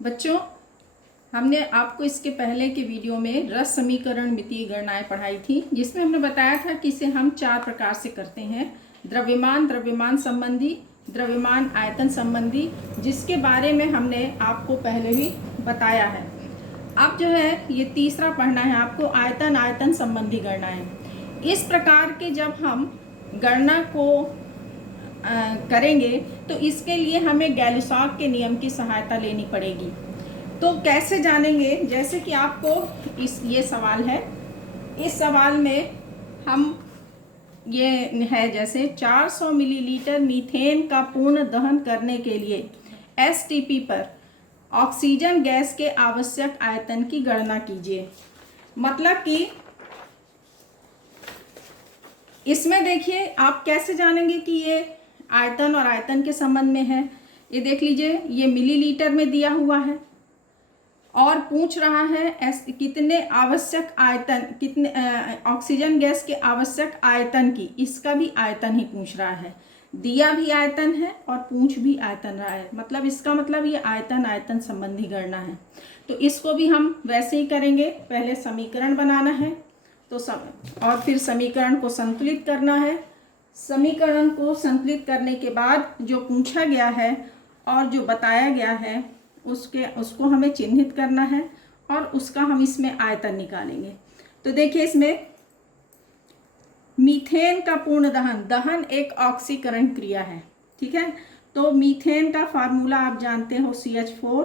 बच्चों, हमने आपको इसके पहले के वीडियो में रस समीकरण मितीय गणनाएं पढ़ाई थी, जिसमें हमने बताया था कि इसे हम 4 प्रकार से करते हैं। द्रव्यमान संबंधी, द्रव्यमान आयतन संबंधी, जिसके बारे में हमने आपको पहले ही बताया है। अब जो है ये तीसरा पढ़ना है आपको, आयतन संबंधी गणनाएं। इस प्रकार के जब हम गणना को करेंगे तो इसके लिए हमें गैलुसॉग के नियम की सहायता लेनी पड़ेगी। तो कैसे जानेंगे? जैसे कि आपको ये सवाल है, इस सवाल में हम ये है जैसे 400 मिलीलीटर मीथेन का पूर्ण दहन करने के लिए एसटीपी पर ऑक्सीजन गैस के आवश्यक आयतन की गणना कीजिए। मतलब कि इसमें देखिए आप कैसे जानेंगे कि ये आयतन और आयतन के संबंध में है। ये देख लीजिए, ये मिलीलीटर में दिया हुआ है और पूछ रहा है कितने आवश्यक आयतन, कितने ऑक्सीजन गैस के आवश्यक आयतन की, इसका भी आयतन ही पूछ रहा है। दिया भी आयतन है और पूछ भी आयतन रहा है, मतलब इसका मतलब ये आयतन संबंधी गणना है। तो इसको भी हम वैसे ही करेंगे। पहले समीकरण बनाना है तो और फिर समीकरण को संतुलित करना है। समीकरण को संतुलित करने के बाद जो पूछा गया है और जो बताया गया है उसको हमें चिन्हित करना है और उसका हम इसमें आयतन निकालेंगे। तो देखिए, इसमें मीथेन का पूर्ण दहन एक ऑक्सीकरण क्रिया है, ठीक है। तो मीथेन का फार्मूला आप जानते हो, CH4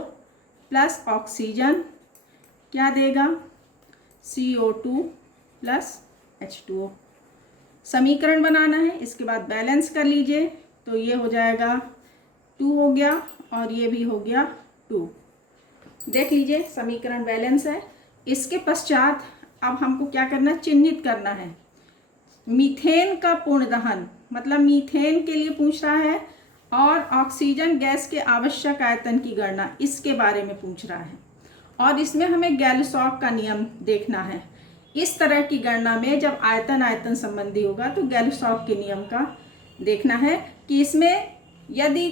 प्लस ऑक्सीजन क्या देगा, CO2 प्लस H2O। समीकरण बनाना है, इसके बाद बैलेंस कर लीजिए। तो ये हो जाएगा 2 हो गया और ये भी हो गया 2। देख लीजिए, समीकरण बैलेंस है। इसके पश्चात अब हमको क्या करना है, चिन्हित करना है। मीथेन का पूर्ण दहन मतलब मीथेन के लिए पूछ रहा है और ऑक्सीजन गैस के आवश्यक आयतन की गणना, इसके बारे में पूछ रहा है। और इसमें हमें गैलुसॉग का नियम देखना है। इस तरह की गणना में जब आयतन संबंधी होगा तो गैलुसॉग के नियम का देखना है कि इसमें यदि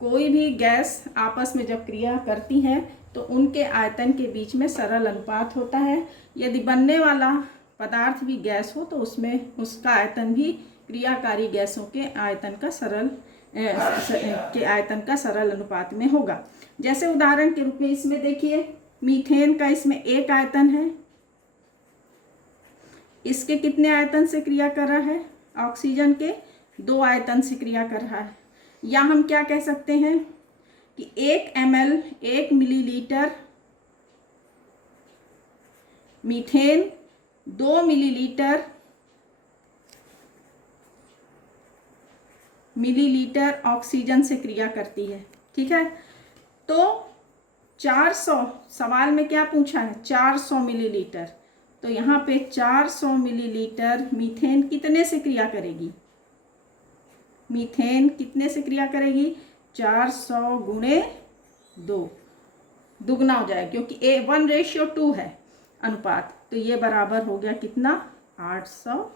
कोई भी गैस आपस में जब क्रिया करती है तो उनके आयतन के बीच में सरल अनुपात होता है। यदि बनने वाला पदार्थ भी गैस हो तो उसमें उसका आयतन भी क्रियाकारी गैसों के आयतन का सरल अनुपात में होगा। जैसे उदाहरण के रूप में इसमें देखिए, मीथेन का इसमें एक आयतन है, इसके कितने आयतन से क्रिया कर रहा है, ऑक्सीजन के 2 आयतन से क्रिया कर रहा है। या हम क्या कह सकते हैं कि 1 ml 1 millilitre methane 2 millilitre oxygen से क्रिया करती है, ठीक है। तो 400, सवाल में क्या पूछा है, 400 मिलीलीटर। तो यहाँ पे 400 मिलीलीटर मीथेन कितने से क्रिया करेगी, मीथेन कितने से क्रिया करेगी, 400 गुणे 2, दुगना हो जाएगा क्योंकि 1:2 है अनुपात। तो ये बराबर हो गया कितना, 800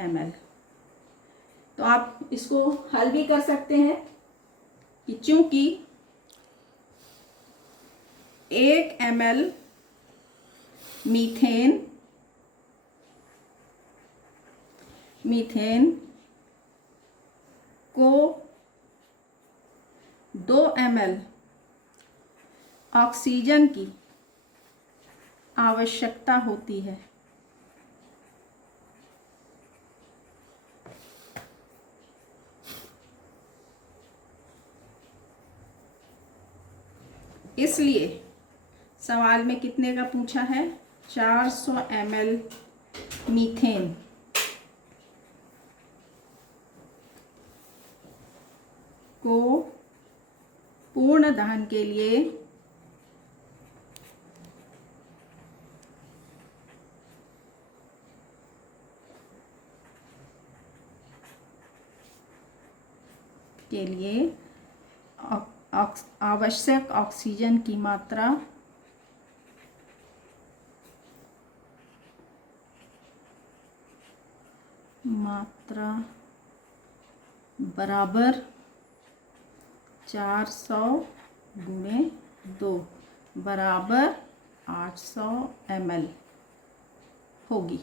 ml। तो आप इसको हल भी कर सकते हैं कि चूंकि 1 ml मीथेन को 2 ml ऑक्सीजन की आवश्यकता होती है। इसलिए सवाल में कितने का पूछा है, 400 ml मीथेन को पूर्ण दहन के लिए आवश्यक ऑक्सीजन की मात्रा बराबर 400 गुणे 2 बराबर 800 ml होगी।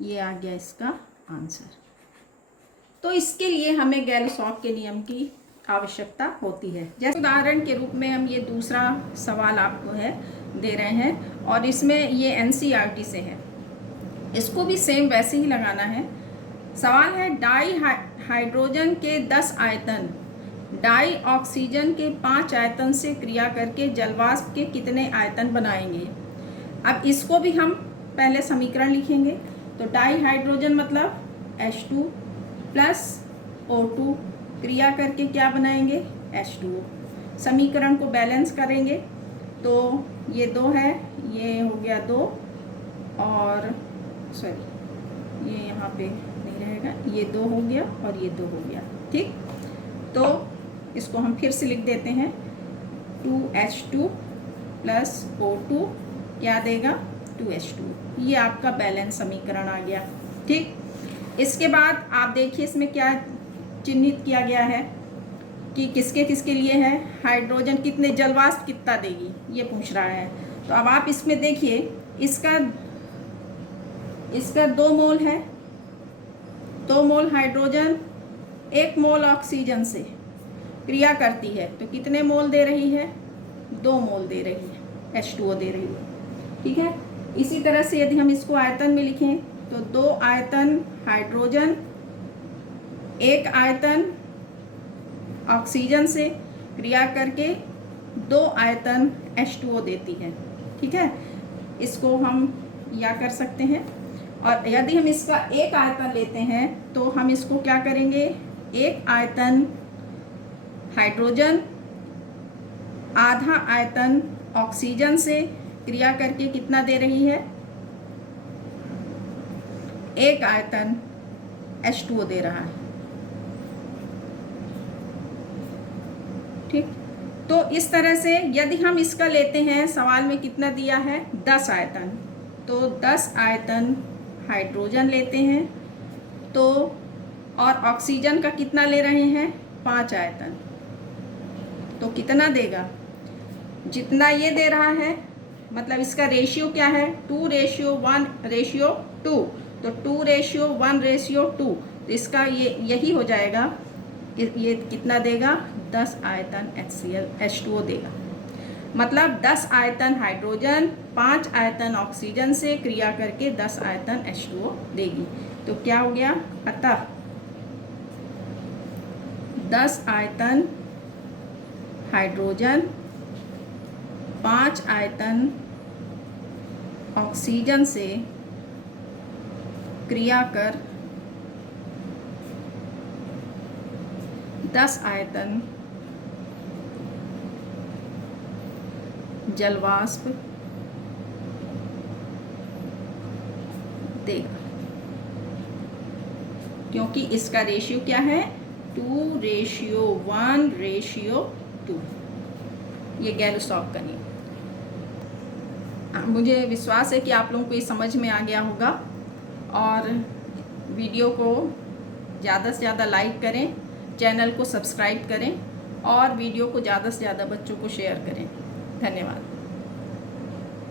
ये आ गया इसका आंसर। तो इसके लिए हमें गैलोसॉफ के नियम की आवश्यकता होती है। जैसे उदाहरण के रूप में हम ये दूसरा सवाल आपको है दे रहे हैं और इसमें ये एनसीईआरटी से है, इसको भी सेम वैसे ही लगाना है। सवाल है डाई हाइड्रोजन के 10 आयतन डाई ऑक्सीजन के 5 आयतन से क्रिया करके जलवाष्प के कितने आयतन बनाएंगे। अब इसको भी हम पहले समीकरण लिखेंगे। तो डाई हाइड्रोजन मतलब H2 प्लस O2 क्रिया करके क्या बनाएंगे H2O। समीकरण को बैलेंस करेंगे तो ये 2 है, ये हो गया 2 और सॉरी ये यहाँ पे नहीं रहेगा, ये 2 हो गया और ये 2 हो गया। ठीक, तो इसको हम फिर से लिख देते हैं 2H2 प्लस O2 क्या देगा 2H2। ये आपका बैलेंस समीकरण आ गया। ठीक, इसके बाद आप देखिए इसमें क्या चिन्हित किया गया है कि किसके किसके लिए है। हाइड्रोजन कितने जलवाष्प कितना देगी ये पूछ रहा है। तो अब आप इसमें देखिए इसका 2 मोल है, 2 मोल हाइड्रोजन 1 मोल ऑक्सीजन से क्रिया करती है तो कितने मोल दे रही है 2 मोल दे रही है, H2O दे रही है। ठीक है, इसी तरह से यदि हम इसको आयतन में लिखें तो 2 आयतन हाइड्रोजन 1 आयतन ऑक्सीजन से क्रिया करके 2 आयतन H2O देती है। ठीक है, इसको हम या कर सकते हैं। और यदि हम इसका 1 आयतन लेते हैं तो हम इसको क्या करेंगे 1 आयतन हाइड्रोजन आधा आयतन ऑक्सीजन से क्रिया करके कितना दे रही है 1 आयतन H2O दे रहा है। ठीक, तो इस तरह से यदि हम इसका लेते हैं, सवाल में कितना दिया है 10 आयतन, तो 10 आयतन हाइड्रोजन लेते हैं तो और ऑक्सीजन का कितना ले रहे हैं 5 आयतन, तो कितना देगा जितना ये दे रहा है। मतलब इसका रेशियो क्या है 2:1:2, तो 2:1:2, तो इसका यही हो जाएगा। ये कितना देगा 10 आयतन H2O देगा। मतलब 10 आयतन हाइड्रोजन 5 आयतन ऑक्सीजन से क्रिया करके 10 आयतन H2O देगी। तो क्या हो गया, अतः 10 आयतन हाइड्रोजन 5 आयतन ऑक्सीजन से क्रिया कर 10 आयतन जलवाष्प देगा, क्योंकि इसका रेशियो क्या है 2:1:2। ये गैलोसॉफ का नियम। मुझे विश्वास है कि आप लोगों को ये समझ में आ गया होगा। और वीडियो को ज़्यादा से ज़्यादा लाइक करें, चैनल को सब्सक्राइब करें और वीडियो को ज़्यादा से ज़्यादा बच्चों को शेयर करें। धन्यवाद।